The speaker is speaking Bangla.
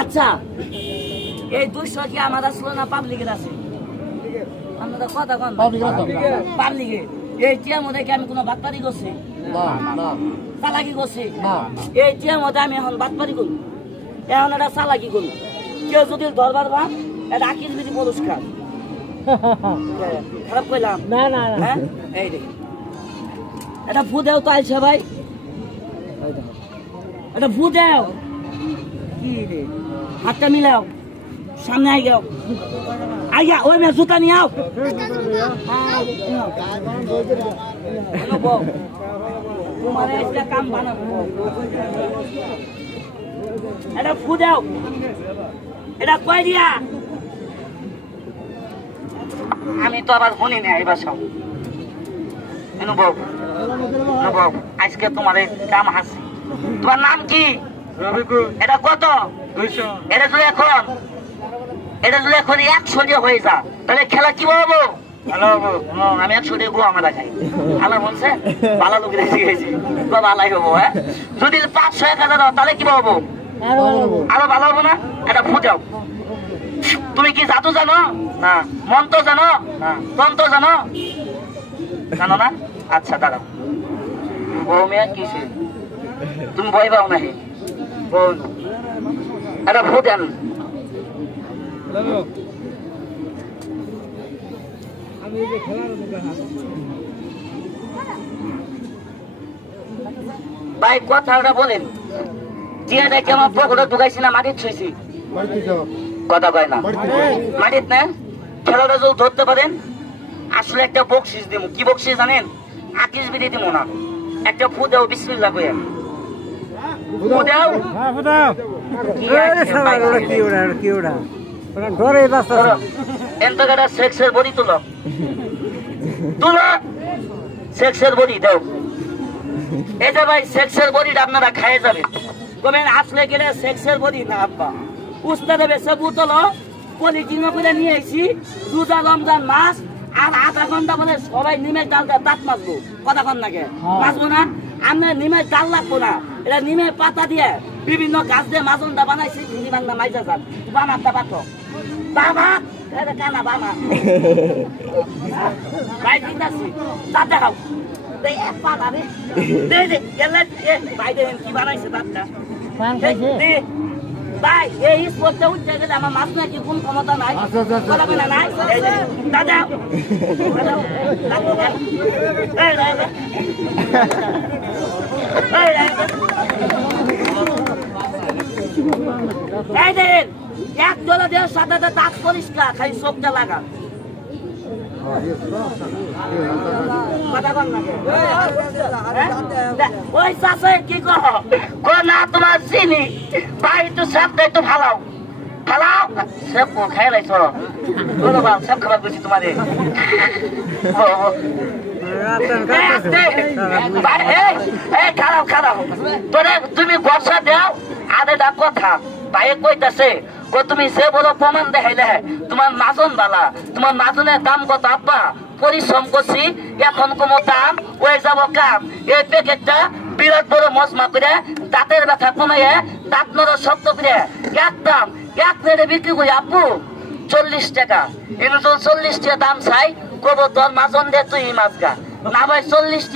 আচ্ছা এই 200 কি আমার আসলো না পাবলিকের আছে? আপনারা কথা কন পাবলিকে এই টিয়ার মধ্যে কি আমি কোনো বাটপারি করছি? চালাকি করছি? এই টিয়ার মধ্যে আমি এখন বাটপারি করি, এখন এটা চালাকি করি। কেউ যদি ধরবার ভাব এটা আকিজবিধি পুরস্কার। খারাপ কইলাম না? হ্যাঁ এই দেখি এটা ভূ দেও তো আইছে ভাই, এটা ভূ দেও কি রে, হাতটা মিলাও, সামনে আই যাও, আইয়া ওই মে জুতা নিয়ে আও। তোমার একটা কাম বানাবো, এটা ভূ দেও, এটা কই দিয়া আমি তো আবার শুনি না। এবার সব আজকে তোমার কাম হাসি। তোমার নাম কি? এটা কত? 200। এটা যদি এখন 100 দিয়ে হয়ে যা তাহলে খেলা কি বলবো? ভালো হবো। আমি 100 দিয়ে গো আমরা খাই। ভালো বলছে, ভালো লোক রেখে গেছি, ভালাই হবো। হ্যাঁ যদি 500-1000 দাও তাহলে কি বলবো? আরো ভালো হবো না? এটা ফুটাও। তুমি কি জাদু জানো? না। মন্ত্র জানো? না। তন্ত্র জানো? জানো না? আচ্ছা দাঁড়াও, বউ মেয়ে কিসে তুমি বই পাও নাকি? বউ এটা ফুটেন। ভাই কথাটা বলেন, দিয়ে দেখে আমার পকেটে ঢুকাইছি না মাটির ছুঁইছি? কথা কয় না মাটির না। খেলাটা যদি ধরতে পারেন আসলে একটা বকশিস দিব। কি বকশিস জানেন? আকিজবিধি দিব না, একটা ফু দেও, বিসমিল্লাহ কইয়া ফু দেও। এনটা সেক্সের বডি তুলো, তুলো সেক্সের বডি দাও। এটা ভাই সেক্সের বডিটা আপনারা খাইয়ে যাবেন। বলেন আসলে গেলে সেক্সের বডি না আব্বা উস্তাদে বেসে বুতলো পলিথিনে করে নিয়ে এসি। রোজা রমজান মাস আর আধা ঘন্টা বলে সবাই নিমের ডালটা দাঁত মাছবো। কথা কন নাকি? মাছবো না? আমরা নিমের ডাল লাগবো না, এটা নিমের পাতা দিয়ে বিভিন্ন গাছ দিয়ে মাজনটা বানাইছি। ঝিঙি বাংলা মাইজা যান বামারটা পাতো বাবা কানা বামা ভাই ঠিক আছে দাঁত দেখাও। কি বানাইছে দাঁতটা ভাই? এই স্পোর্টটা উঠতে গেলে আমার মাছ নাকি কোন ক্ষমতা নাই, নাই দাদা। এক দলে দেওয়ার সাথে দাঁত পরিষ্কার, খালি চোখটা লাগা। ওই চাষে কি কো না তোমার চিনি ভাই একটু সাপটা একটু ফালাও ফালাও। সব খাই লাইছ সব খাবার করছি তোমাদের। খারাপ খারাপ তোরে তুমি বর্ষা দাও আধা কথা ভাইয়ে কইতাছে তুমি সে বলো প্রমাণ দেখাইলে তোমার মাজন বালা, তোমার মাজনের দাম কত আব্বা? পরিশ্রম করছি এখন কোনো দাম ওই যাব কাম। এই প্যাকেটটা বিরাট বড় মজমা করে দাঁতের ব্যথা কমাইয়ে দাঁত নড়া শক্ত করে একদম এক প্লেটে বিক্রি করি আব্বু 40 টাকা। কিন্তু 40 টাকা দাম চাই কব তোর মাজন দে তুই মাছ গা না ভাই 40 টাকা।